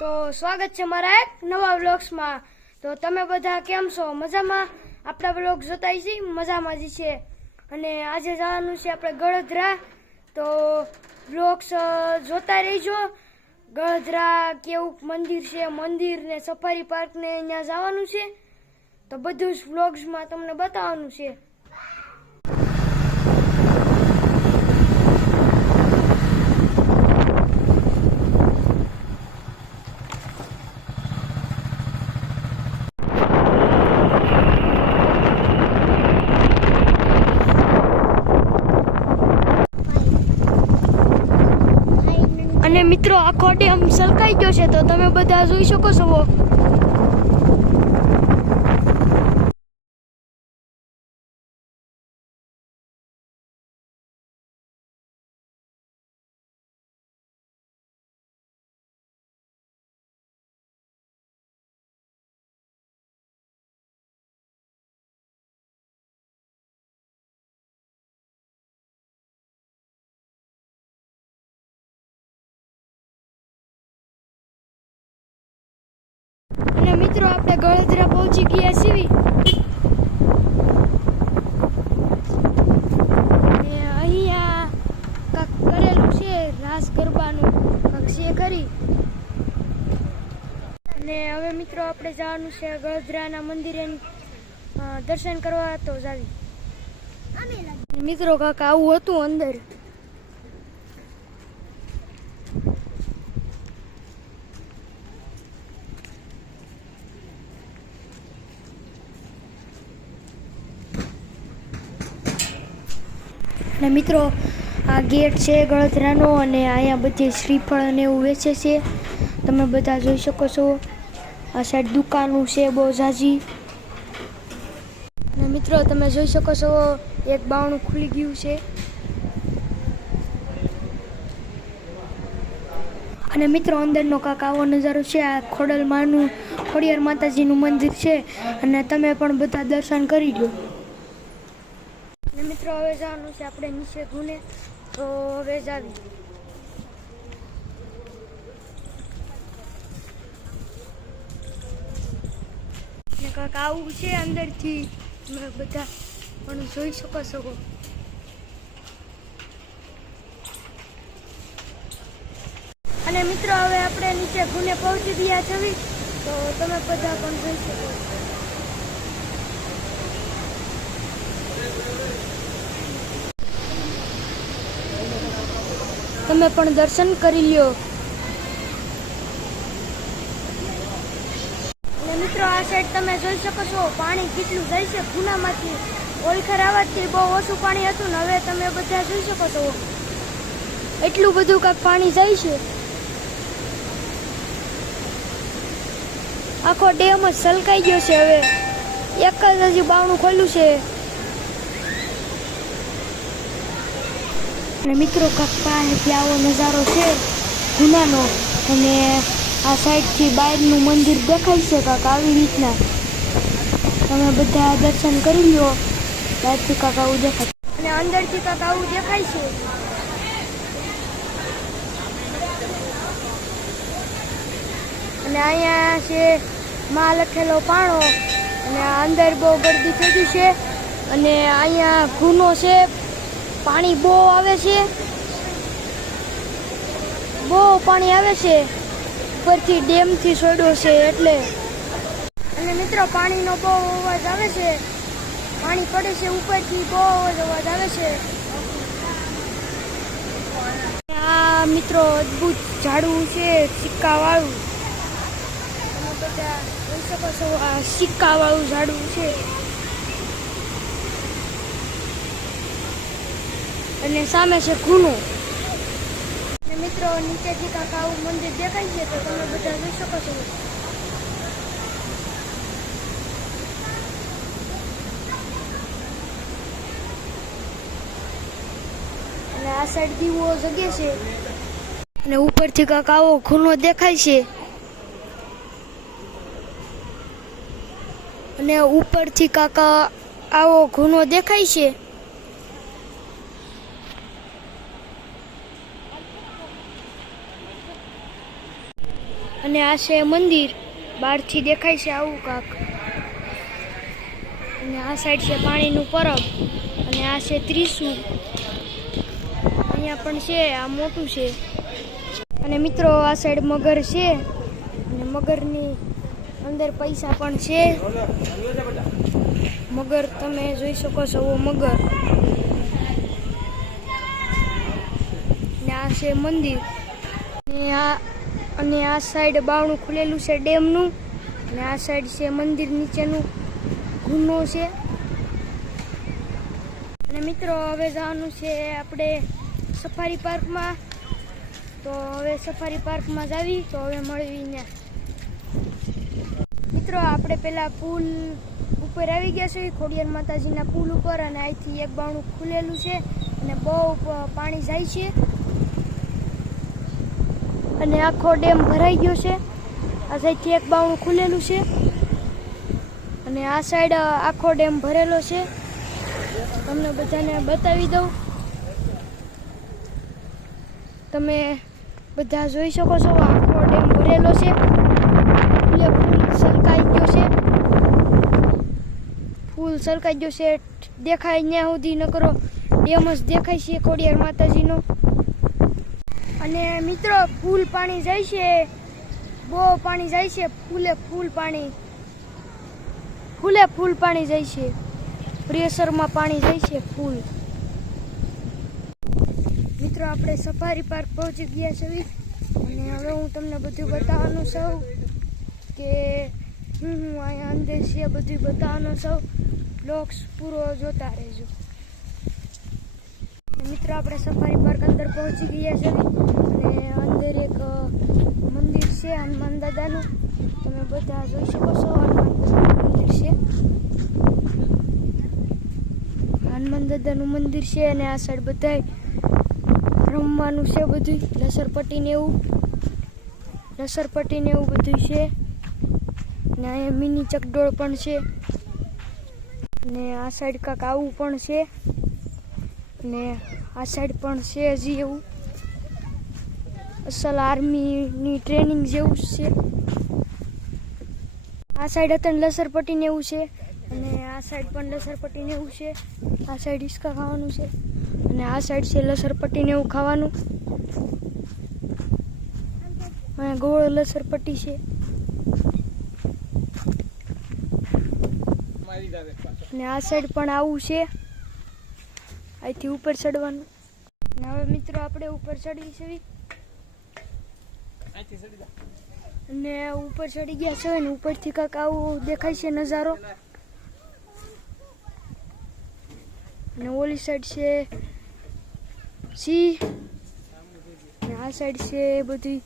તો સ્વાગત છે મારા એક નવા વ્લોગ્સમાં. તો તમે બધા કેમ છો? મજામાં? આપણા વ્લોગ જોતા છે મજામાં જ છે. અને આજે જવાનું છે આપણે ગળધરા. તો વ્લોગ્સ જોતા રહીજો. ગળધરા કેવું મંદિર છે? મંદિર ને સફારી પાર્ક ને અહીંયા જવાનું છે. તો બધું જ વ્લોગ્સમાં તમને બતાવવાનું છે અને મિત્રો આખો ડેમ સલકાઈ ગયો છે તો તમે બધા જોઈ શકો છો મિત્રો, આપણે ગળધરા પહોંચી ગયા છીએ. અહીંયા કાંક કરેલું છે, રાસ ગરબાનું. કાંક કરી અને હવે મિત્રો, આપણે જવાનું છે ગળદરાના મંદિરે. દર્શન કરવા તો જાવી. મિત્રો, કાકા આવું હતું અંદર. અને મિત્રો, આ ગેટ છે ગળધરાનો અને અહીંયા બધી શ્રીફળ અને એવું વેચે છે. તમે બધા જોઈ શકો છો. આ સાઈડ દુકાનું છે બહુ ઝાઝી અને મિત્રો, તમે જોઈ શકો છો, એક બાવણું ખુલી ગયું છે. અને મિત્રો, અંદરનો કાંક આવો નજારો છે. આ ખોડલ માનું ખોડિયાર માતાજીનું મંદિર છે. અને તમે પણ બધા દર્શન કરી લો મિત્રો, હવે જવાનું છે આપણે નીચે ગુને. તો હવે જાવી ને કાંક આવું છે અંદરથી. તમે બધા પણ જોઈ શકો શકો. અને મિત્રો, હવે આપણે નીચે ગુને પહોંચી ગયા છવી તો તમે બધા પણ જોઈ શકો તમે પણ દર્શન કરી લ્યો. અને મિત્રો આ સાઈડ તમે જોઈ શકો છો પાણી કેટલું જાય છે ખૂનામાંથી ઓળખર આવવાથી બહુ ઓછું પાણી હતું ને હવે તમે બધા જોઈ શકો છો. એટલું બધું કાંક પાણી જાય છે. આખો ડેમ જ સલકાઈ ગયો છે હવે. એક જ હજી બાવણું ખોલ્યું છે. અને મિત્રો પાસેથી આવો નજારો છે. ગુનાનો. અને આ સાઈડથી બહારનું મંદિર દેખાય છે કાકા આવી રીતના. તમે બધા દર્શન કરી લો બહારથી કાકા આવું દેખાય. અને અંદરથી કાકા આવું દેખાય છે. અને અહીંયા છે માં લખેલો પાણો. અને અંદર બહુ ગરદી થઈ ગઈ છે. અને અહીંયા ગુનો છે. પાણી બહુ આવે છે. બહુ પાણી આવે છે. ઉપરથી ડેમથી સોડ્યો છે એટલે. અને મિત્રો, પાણીનો બહુ અવાજ આવે છે. પાણી પડે છે ઉપરથી બહુ અવાજ આવે છે. આ મિત્રો અદ્ભુત ઝાડવું છે સિક્કા વાળું તમે બધા જોઈ શકો છો, આ સિક્કા વાળું ઝાડવું છે. અને સામે છે ખૂનો અને મિત્રો નીચેથી કાંક આવું મંદિર દેખાય છે તો તમે બધા જોઈ શકો છો. અને આ સાઈડ દીવો જગે છે. અને ઉપરથી કાંક આવો ખૂનો દેખાય છે. અને ઉપરથી કાંક આવો ખૂનો દેખાય છે. અને આ છે મંદિર. બહારથી દેખાય છે આવું કાંક. અને આ સાઈડ છે પાણીનું પરબ. અને આ છે ત્રીસું અહીંયા પણ છે, આ મોટું છે. અને મિત્રો, આ સાઈડ મગર છે. અને મગરની અંદર પૈસા પણ છે. મગર તમે જોઈ શકો છો મગર. ને આ છે મંદિર. ને આ અને આ સાઈડ બાવણું ખુલેલું છે ડેમનું. અને આ સાઈડ છે મંદિર નીચેનું. ગુનો છે. અને મિત્રો, હવે જવાનું છે આપણે સફારી પાર્કમાં તો હવે સફારી પાર્કમાં જાવી, તો હવે મળવીને મિત્રો, આપણે પેલા પુલ ઉપર આવી ગયા છે, ખોડિયાર માતાજીના પુલ ઉપર, અને અહીંથી એક બાવણું ખુલેલું છે. અને બહુ પાણી જાય છે. અને આખો ડેમ ભરાઈ ગયો છે. આ સાઈડથી એક બાવણું ખુલેલું છે. અને આ સાઈડ આખો ડેમ ભરેલો છે. તમને બધાને બતાવી દઉં. તમે બધા જોઈ શકો છો, આખો ડેમ ભરેલો છે. ફૂલે સરકાઈ ગયો છે. ફૂલ સરકાઈ ગયો છે. દેખાય ત્યાં સુધી ન કરો ડેમ જ દેખાય છે ખોડિયાર માતાજીનો. અને મિત્રો, ફૂલ પાણી જાય છે. બહુ પાણી જાય છે. ફૂલે ફૂલ પાણી. ફૂલે ફૂલ પાણી જાય છે. પ્રેશરમાં પાણી જાય છે ફૂલ. મિત્રો, આપણે સફારી પાર્ક પહોંચી ગયા છે. અને હવે હું તમને બધું બતાવવાનું છું કે હું હું અહીંયા અંદર છે, બધું બતાવવાનું છું. બ્લોગ્સ પૂરો જોતા રહેજો. મિત્રો, આપણે સફારી પાર્ક અંદર પહોંચી ગયા છે. અને અંદર એક મંદિર છે, હનુમાન દાદાનું. તમે બધા જોઈ શકો છો, હનુમાન મંદિર છે. હનુમાન દાદાનું મંદિર છે અને આ સાઈડ બધાય રમવાનું છે બધું લસરપટ્ટી ને એવું. લસરપટ્ટી ને એવું બધું છે. ને અહીંયા મિની ચકડોળ પણ છે. ને આ સાઈડ કાંક આવું પણ છે. ને આ સાઈડ પણ છે હજી એવું. અસલ આર્મીની ટ્રેનિંગ જેવું છે. આ સાઈડ હતા લસરપટ્ટી ને એવું છે. અને આ સાઈડ પણ લસરપટ્ટી ને એવું છે. આ સાઈડ હિસકા ખાવાનું છે. અને આ સાઈડ છે લસરપટ્ટી ને એવું ખાવાનું. અને ગોળ લસરપટ્ટી છે. અને આ સાઈડ પણ આવું છે. અહીંથી ઉપર ચડવાનું. હવે મિત્રો આપણે ઉપર ચડી છે અને ઉપર ચડી ગયા છે ને ઉપરથી કાંક આવું દેખાય છે નજારો. અને ઓલી સાઈડ છે સી અને આ સાઈડ છે બધી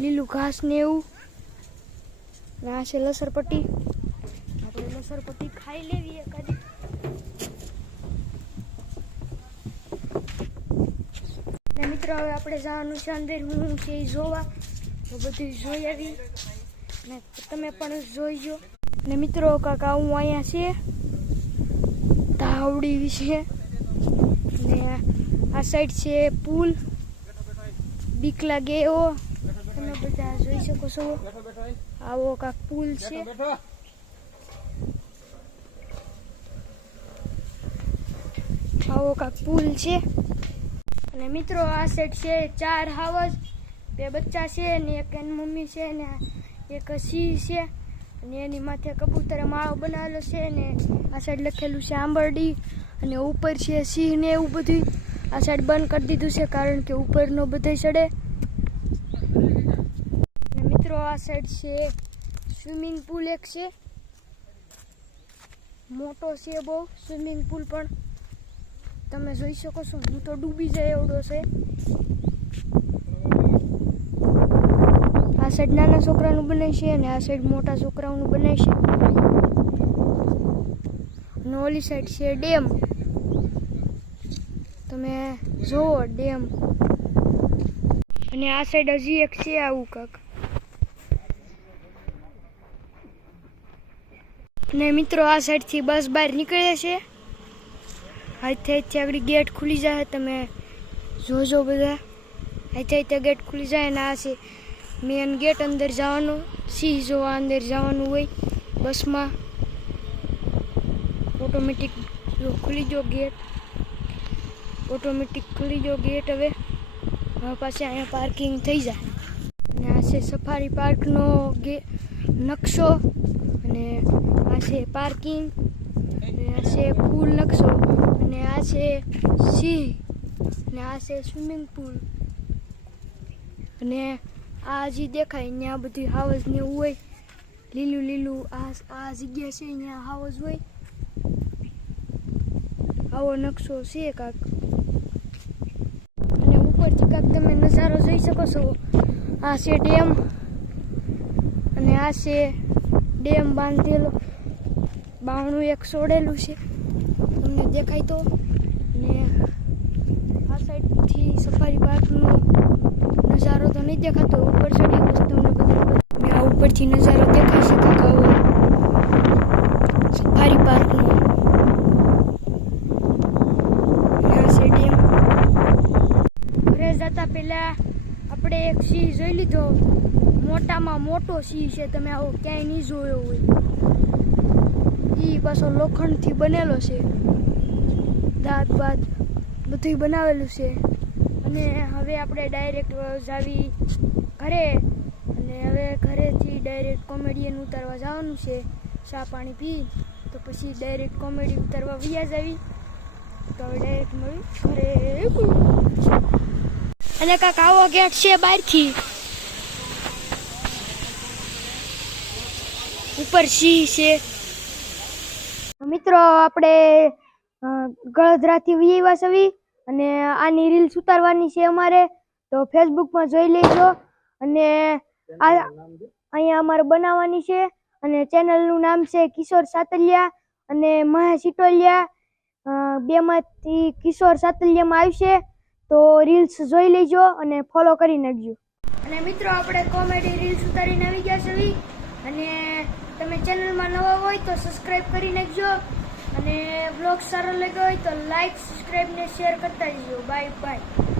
લીલું ઘાસ ને એવું. અને આ છે લસરપટ્ટી. આપણે લસરપટ્ટી ખાઈ લેવી એકાદી ને મિત્રો, હવે આપણે જવાનું છે અંદર હું છે એ જોવા. તો બધું જોઈ આવી. ને તમે પણ જોઈજો. ને મિત્રો, કાકા, હું અહીંયા છે. ધાવડી વિશે. ને આ સાઈડ છે પુલ. બીક લાગે એવો. તમે બધા જોઈ શકો છો. આવો કાંક પુલ છે. આવો કાંક પુલ છે. અને મિત્રો, આ સેટ છે, ચાર હાવસ. બે બચ્ચા છે ને એક એની મમ્મી છે ને એક સિંહ છે. અને એની માથે કબૂતરે માળો બનાવેલો છે ને આ સાઈડ લખેલું છે આંબરડી. અને ઉપર છે સિંહ ને એવું બધું આ સાઈડ બંધ કરી દીધું છે કારણ કે ઉપરનો બધે ચડે. મિત્રો, આ સાઈડ છે સ્વિમિંગ પુલ એક છે. મોટો છે બહુ સ્વિમિંગ પુલ પણ. તમે જોઈ શકો છો, હું તો ડૂબી જાય એવડો છે. આ સાઈડ નાના છોકરાનું બને છે અને આ સાઈડ મોટા છોકરાઓનું બને છે. અને ઓલી સાઈડ છે ડેમ. તમે જોવો ડેમ. અને આ સાઈડ હજી એક છે આવું કાંક. અને મિત્રો, આ સાઈડથી બસ બહાર નીકળે છે. અહીંથી આગળ ગેટ ખુલી જાય, તમે જોજો બધા. અહીંથી ગેટ ખુલી જાય અને આ છે મેન ગેટ અંદર જવાનું, સિંહ જોવા અંદર જવાનું હોય, બસમાં. ઓટોમેટિક ખુલી જો ગેટ ઓટોમેટિક ખુલી જો ગેટ હવે. હવે પાસે અહીંયા પાર્કિંગ થઈ જાય. અને આ છે સફારી પાર્કનો ગે, નકશો. અને આ છે પાર્કિંગ અને આ છે ફૂલ નકશો. અને આ છે સિંહ અને આ છે સ્વિમિંગ પુલ અને આ જે દેખાય ત્યાં બધી હાવસ ને એવું હોય, લીલું લીલું આ આ જગ્યા છે અહીંયા હાવસ હોય. આવો નકશો છે કાંક. અને ઉપરથી કાંક તમે નજારો જોઈ શકો છો. આ છે ડેમ, અને આ છે ડેમ બાંધેલો. બાવણું એક છોડેલું છે. તમને દેખાય તો? ને આ સાઈડથી સફારી પાર્કનો નજારો તો નહીં દેખાતો. ઉપર ચડી તમને બધા આ ઉપરથી નજારો દેખાઈ શકે તો આવો. સફારી પાર્કનો. છે જતા પહેલાં આપણે એક સિંહ જોઈ લીધો. મોટામાં મોટો સિંહ છે. તમે આવો, ક્યાંય નહીં જોયો હોય. એ પાછો લોખંડથી બનેલો છે. દાંત ભાત બધું બનાવેલું છે. અને હવે આપણે ડાયરેક્ટ જાવી ઘરે. અને હવે ઘરેથી ડાયરેક્ટ કોમેડિયન ઉતારવા જવાનું છે. ચા પાણી પી, તો પછી ડાયરેક્ટ કોમેડી ઉતારવા વ્યાજ આવી તો હવે ડાયરેક્ટ મળી ઘરે અને કાંક આવો ગેટ છે બહારથી. ઉપર સિંહ છે? મિત્રો, આપણે અ, ગળધરાથી વિયેવા સવી અને આની રીલ્સ ઉતારવાની છે અમારે. તો ફેસબુકમાં જોઈ લેજો અને આ અહીંયા અમારે બનાવવાની છે અને ચેનલનું નામ છે કિશોર સાતલિયા અને મહેશ ઇટોલિયા બેમાંથી કિશોર સાતલિયામાં આવશે. તો રીલ્સ જોઈ લેજો અને ફોલો કરી નાખજો. અને મિત્રો આપણે કોમેડી રીલ્સ ઉતારીને આવી ગયા છે અને તમે ચેનલમાં નવા હોય તો સબસ્ક્રાઈબ કરી નાખજો. અને બ્લોગ સારો લાગ્યો હોય તો લાઈક સબસ્ક્રાઈબ ને શેર કરતા જજો. Bye bye